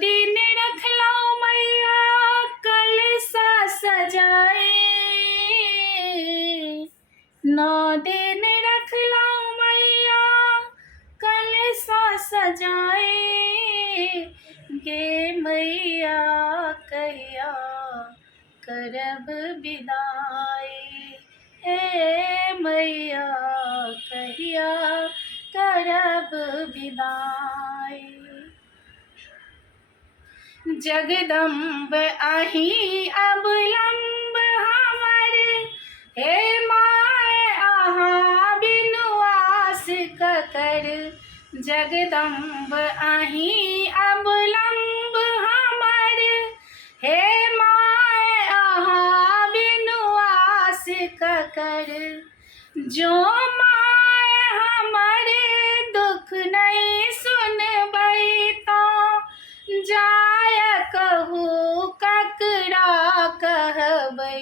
दिन रखलौ मैया कलशा सजाए, 9 दिन रखलौ मैया कलशा सजाए, गे मैया कहिया करब विदाई, हे मैया कहिया करब विदाई। जगदम्ब आही अवलंब हमर, हे माय अहाँ बिनु आस ककर, जगदम्ब आही अवलंब हमर, हे माय अहाँ बिनु आस ककर, जो माय हमर दुख नहीं सुनबै तो जाय कहू ककरा कहबै,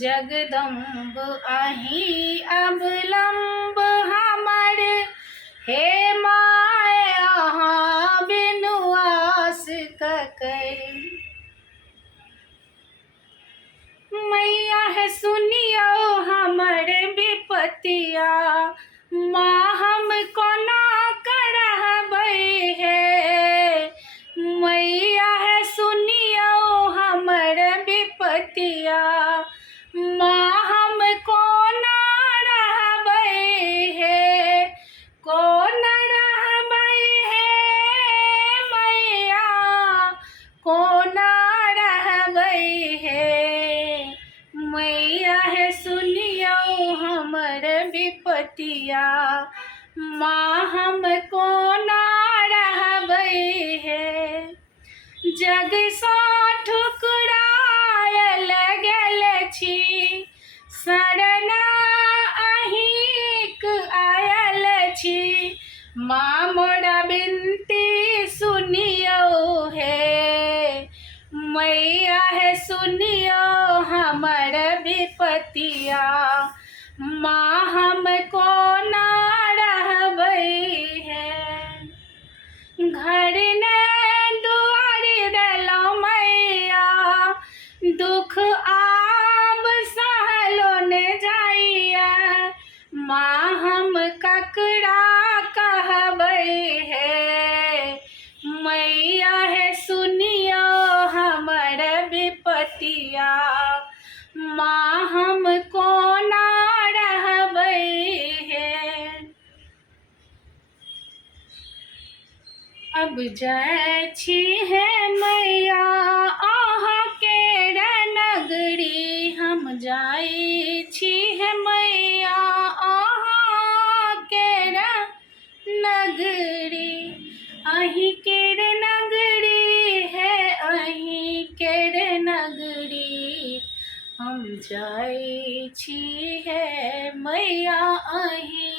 जगदम्ब आही अवलंब हमर, हे माय अहाँ बिनु आस ककर। मैया है सुनियो हमर विपतिया, माँ हम कोना करबै हे, मैया है सुनियो हमर विपतिया, माँ हम कोना रहबै हे, कोना रहबै हे मैया, कोना रहबै हे, मैया है सुनियो हमर विपतिया, माँ हम कोना रहबै हे, जग सँ ठुकरायल गेल छी, शरण अहींक आयल छी, माँ मोरा बिनती सुनियो हे, मैया है सुनियो हमर विपतिया, माँ हम कोना रहबै हे, घर ने दुआरि देलौ मैया, दुख आब सहलो ने जाइया, माँ हम ककरा कहबै हे, मैया है सुनियो हमर विपतिया, माँ हम कोना रहबै हे। अब जाइ छी हे मैया अहाँ केर नगरी, हम जाइ छी हे मैया अहाँ केर नगरी, अहीं केर नगरी हे अहीं केर नगरी, हम जाइ छी हे मैया अहीं